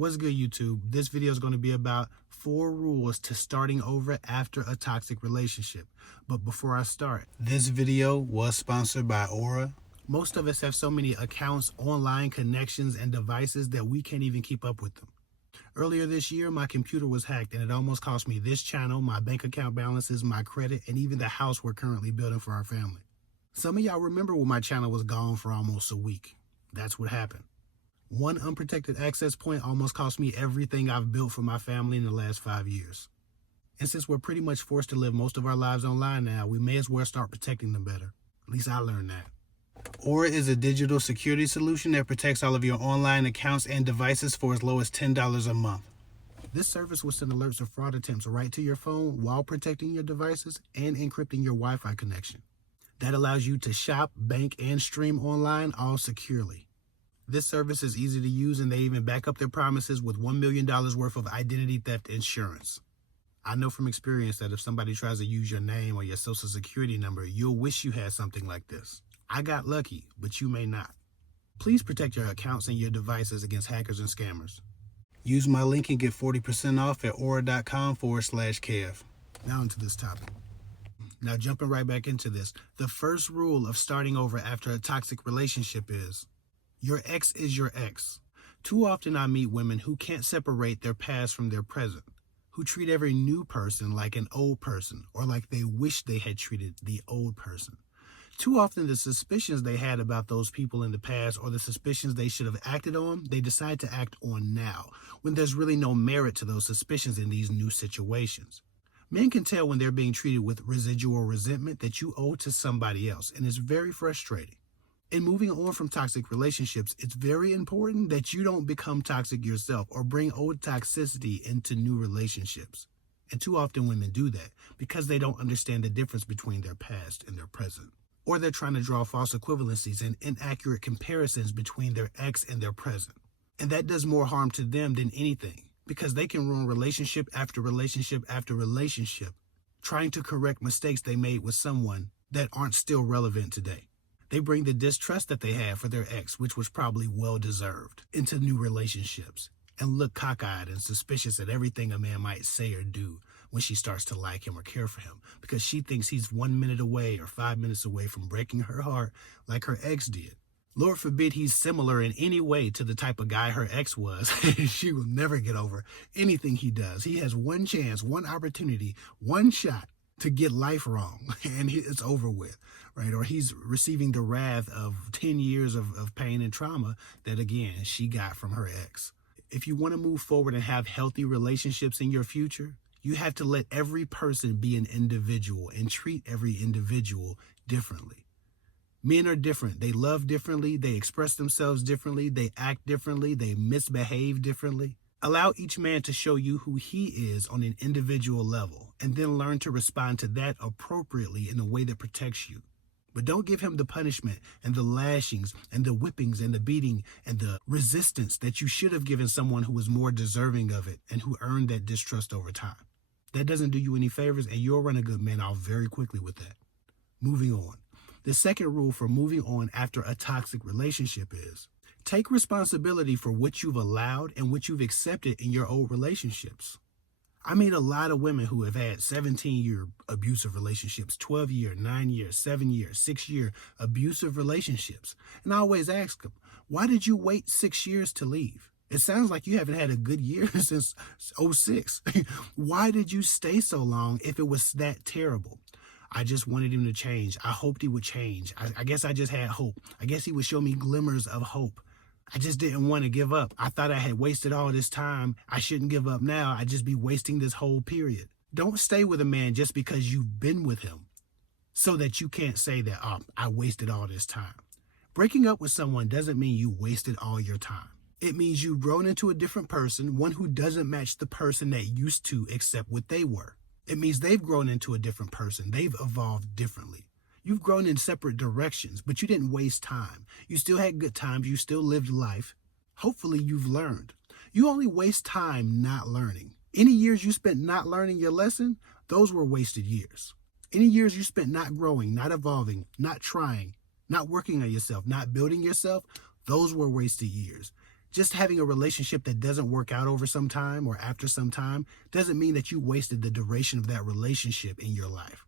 What's good, YouTube? This video is going to be about 4 rules to starting over after a toxic relationship. But before I start, this video was sponsored by Aura. Most of us have so many accounts, online connections, and devices that we can't even keep up with them. Earlier this year, my computer was hacked and it almost cost me this channel, my bank account balances, my credit, and even the house we're currently building for our family. Some of y'all remember when my channel was gone for almost a week. That's what happened. One unprotected access point almost cost me everything I've built for my family in the last 5 years. And since we're pretty much forced to live most of our lives online now, we may as well start protecting them better. At least I learned that. Aura is a digital security solution that protects all of your online accounts and devices for as low as $10 a month. This service will send alerts of fraud attempts right to your phone while protecting your devices and encrypting your Wi-Fi connection. That allows you to shop, bank, and stream online all securely. This service is easy to use, and they even back up their promises with $1 million worth of identity theft insurance. I know from experience that if somebody tries to use your name or your social security number, you'll wish you had something like this. I got lucky, but you may not. Please protect your accounts and your devices against hackers and scammers. Use my link and get 40% off at aura.com/Kev. Now into this topic. Now jumping right back into this, the first rule of starting over after a toxic relationship is, your ex is your ex. Too often I meet women who can't separate their past from their present, who treat every new person like an old person or like they wish they had treated the old person. Too often the suspicions they had about those people in the past or the suspicions they should have acted on, they decide to act on now, when there's really no merit to those suspicions in these new situations. Men can tell when they're being treated with residual resentment that you owe to somebody else, and it's very frustrating. In moving on from toxic relationships, it's very important that you don't become toxic yourself or bring old toxicity into new relationships. And too often women do that because they don't understand the difference between their past and their present. Or they're trying to draw false equivalencies and inaccurate comparisons between their ex and their present. And that does more harm to them than anything, because they can ruin relationship after relationship after relationship, trying to correct mistakes they made with someone that aren't still relevant today. They bring the distrust that they had for their ex, which was probably well-deserved, into new relationships and look cockeyed and suspicious at everything a man might say or do when she starts to like him or care for him, because she thinks he's 1 minute away or 5 minutes away from breaking her heart like her ex did. Lord forbid he's similar in any way to the type of guy her ex was. She will never get over anything he does. He has one chance, one opportunity, one shot to get life wrong, and it's over with, right? Or he's receiving the wrath of 10 years of pain and trauma that, again, she got from her ex. If you want to move forward and have healthy relationships in your future, you have to let every person be an individual and treat every individual differently. Men are different. They love differently. They express themselves differently. They act differently. They misbehave differently. Allow each man to show you who he is on an individual level, and then learn to respond to that appropriately in a way that protects you. But don't give him the punishment and the lashings and the whippings and the beating and the resistance that you should have given someone who was more deserving of it and who earned that distrust over time. That doesn't do you any favors, and you'll run a good man off very quickly with that. Moving on. The second rule for moving on after a toxic relationship is, take responsibility for what you've allowed and what you've accepted in your old relationships. I meet a lot of women who have had 17-year abusive relationships, 12-year, 9-year, 7-year, 6-year abusive relationships. And I always ask them, why did you wait 6 years to leave? It sounds like you haven't had a good year since '06. Why did you stay so long if it was that terrible? I just wanted him to change. I hoped he would change. I guess I just had hope. I guess he would show me glimmers of hope. I just didn't want to give up. I thought I had wasted all this time. I shouldn't give up now. I'd just be wasting this whole period. Don't stay with a man just because you've been with him so that you can't say that, oh, I wasted all this time. Breaking up with someone doesn't mean you wasted all your time. It means you've grown into a different person, one who doesn't match the person that used to accept what they were. It means they've grown into a different person. They've evolved differently. You've grown in separate directions, but you didn't waste time. You still had good times. You still lived life. Hopefully you've learned. You only waste time not learning. Any years you spent not learning your lesson, those were wasted years. Any years you spent not growing, not evolving, not trying, not working on yourself, not building yourself, those were wasted years. Just having a relationship that doesn't work out over some time or after some time doesn't mean that you wasted the duration of that relationship in your life.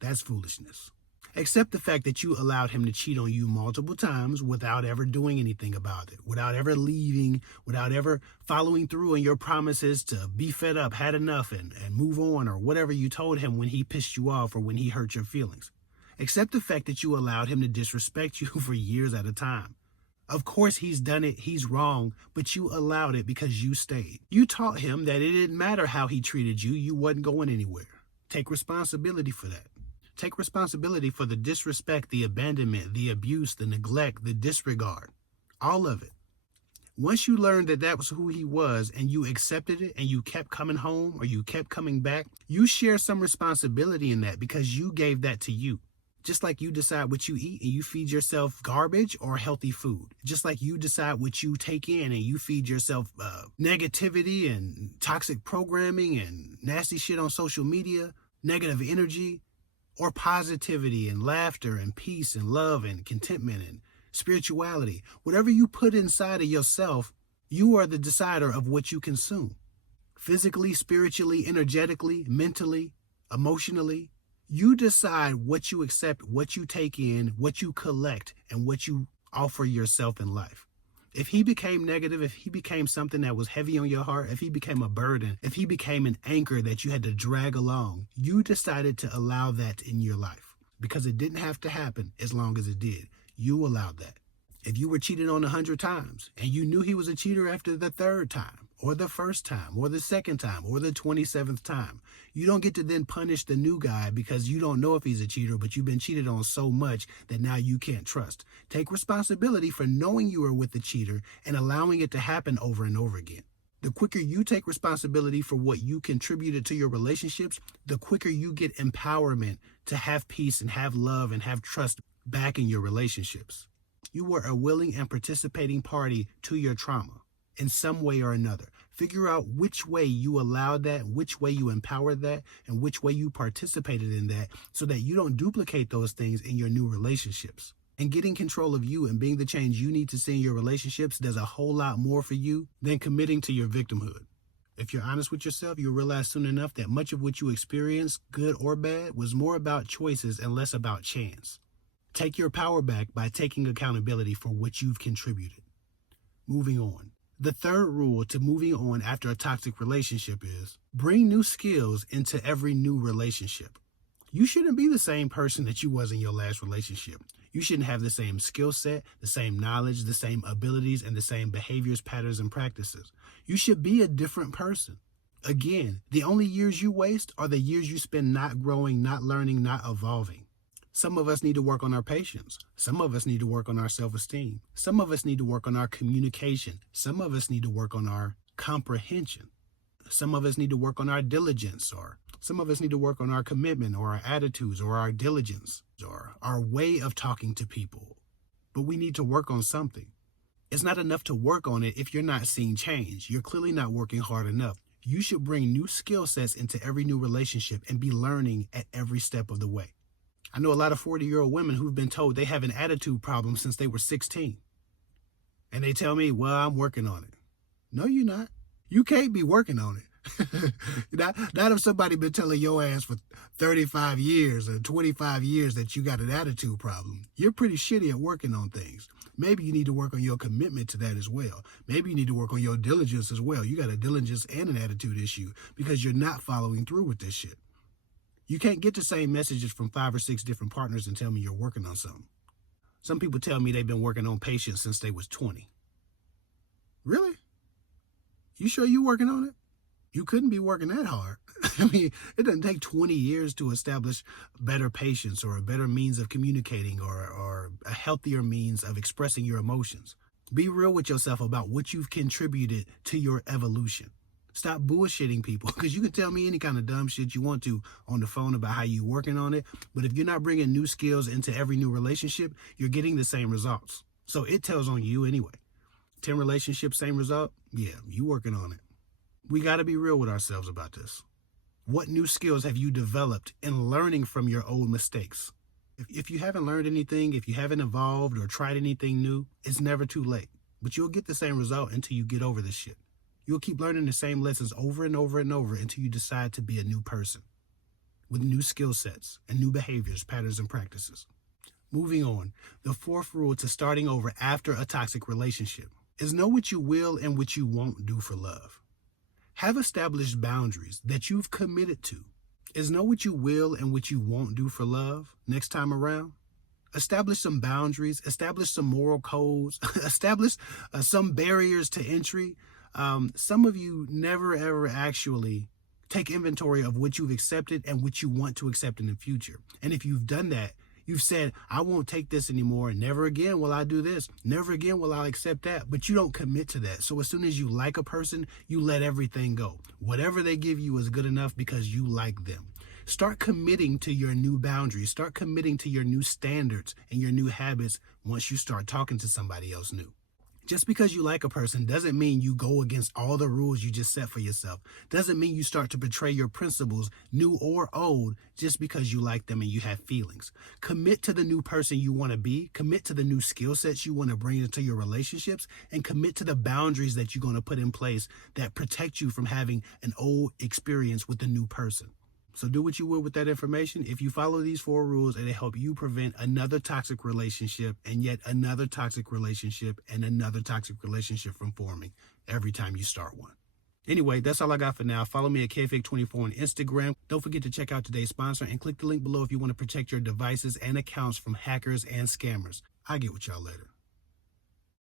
That's foolishness. Accept the fact that you allowed him to cheat on you multiple times without ever doing anything about it, without ever leaving, without ever following through on your promises to be fed up, had enough, and move on, or whatever you told him when he pissed you off or when he hurt your feelings. Accept the fact that you allowed him to disrespect you for years at a time. Of course he's done it, he's wrong, but you allowed it because you stayed. You taught him that it didn't matter how he treated you, you wasn't going anywhere. Take responsibility for that. Take responsibility for the disrespect, the abandonment, the abuse, the neglect, the disregard, all of it. Once you learned that that was who he was and you accepted it and you kept coming home or you kept coming back, you share some responsibility in that because you gave that to you. Just like you decide what you eat and you feed yourself garbage or healthy food. Just like you decide what you take in and you feed yourself negativity and toxic programming and nasty shit on social media, negative energy, or positivity and laughter and peace and love and contentment and spirituality. Whatever you put inside of yourself, you are the decider of what you consume. Physically, spiritually, energetically, mentally, emotionally. You decide what you accept, what you take in, what you collect, and what you offer yourself in life. If he became negative, if he became something that was heavy on your heart, if he became a burden, if he became an anchor that you had to drag along, you decided to allow that in your life because it didn't have to happen as long as it did. You allowed that. If you were cheated on 100 times and you knew he was a cheater after the third time or the first time or the second time or the 27th time, you don't get to then punish the new guy because you don't know if he's a cheater, but you've been cheated on so much that now you can't trust. Take responsibility for knowing you were with the cheater and allowing it to happen over and over again. The quicker you take responsibility for what you contributed to your relationships, the quicker you get empowerment to have peace and have love and have trust back in your relationships. You were a willing and participating party to your trauma in some way or another. Figure out which way you allowed that, which way you empowered that, and which way you participated in that so that you don't duplicate those things in your new relationships. And getting control of you and being the change you need to see in your relationships does a whole lot more for you than committing to your victimhood. If you're honest with yourself, you'll realize soon enough that much of what you experienced, good or bad, was more about choices and less about chance. Take your power back by taking accountability for what you've contributed. Moving on. The third rule to moving on after a toxic relationship is bring new skills into every new relationship. You shouldn't be the same person that you was in your last relationship. You shouldn't have the same skill set, the same knowledge, the same abilities, and the same behaviors, patterns, and practices. You should be a different person. Again, the only years you waste are the years you spend not growing, not learning, not evolving. Some of us need to work on our patience. Some of us need to work on our self-esteem. Some of us need to work on our communication. Some of us need to work on our comprehension. Some of us need to work on our diligence, or some of us need to work on our commitment or our attitudes or our diligence or our way of talking to people. But we need to work on something. It's not enough to work on it if you're not seeing change. You're clearly not working hard enough. You should bring new skill sets into every new relationship and be learning at every step of the way. I know a lot of 40-year-old women who've been told they have an attitude problem since they were 16. And they tell me, well, I'm working on it. No, you're not. You can't be working on it. Not if somebody been telling your ass for 35 years or 25 years that you got an attitude problem. You're pretty shitty at working on things. Maybe you need to work on your commitment to that as well. Maybe you need to work on your diligence as well. You got a diligence and an attitude issue because you're not following through with this shit. You can't get the same messages from 5 or 6 different partners and tell me you're working on something. Some people tell me they've been working on patience since they was 20. Really? You sure you working on it? You couldn't be working that hard. I mean, it doesn't take 20 years to establish better patience or a better means of communicating or a healthier means of expressing your emotions. Be real with yourself about what you've contributed to your evolution. Stop bullshitting people, because you can tell me any kind of dumb shit you want to on the phone about how you're working on it. But if you're not bringing new skills into every new relationship, you're getting the same results. So it tells on you anyway. 10 relationships, same result? Yeah, you working on it. We got to be real with ourselves about this. What new skills have you developed in learning from your old mistakes? If you haven't learned anything, if you haven't evolved or tried anything new, it's never too late. but you'll get the same result until you get over this shit. You'll keep learning the same lessons over and over and over until you decide to be a new person with new skill sets and new behaviors, patterns, and practices. Moving on, the fourth rule to starting over after a toxic relationship is know what you will and what you won't do for love. Have established boundaries that you've committed to. Is know what you will and what you won't do for love next time around. Establish some boundaries, establish some moral codes, establish some barriers to entry. Some of you never ever actually take inventory of what you've accepted and what you want to accept in the future. And if you've done that, you've said, I won't take this anymore. Never again will I do this. Never again will I accept that. But you don't commit to that. So as soon as you like a person, you let everything go. Whatever they give you is good enough because you like them. Start committing to your new boundaries. Start committing to your new standards and your new habits once you start talking to somebody else new. Just because you like a person doesn't mean you go against all the rules you just set for yourself. Doesn't mean you start to betray your principles, new or old, just because you like them and you have feelings. Commit to the new person you want to be. Commit to the new skill sets you want to bring into your relationships, and commit to the boundaries that you're going to put in place that protect you from having an old experience with the new person. So do what you will with that information. If you follow these 4 rules, it'll help you prevent another toxic relationship and yet another toxic relationship and another toxic relationship from forming every time you start one. Anyway, that's all I got for now. Follow me at KFake24 on Instagram. Don't forget to check out today's sponsor and click the link below if you want to protect your devices and accounts from hackers and scammers. I'll get with y'all later.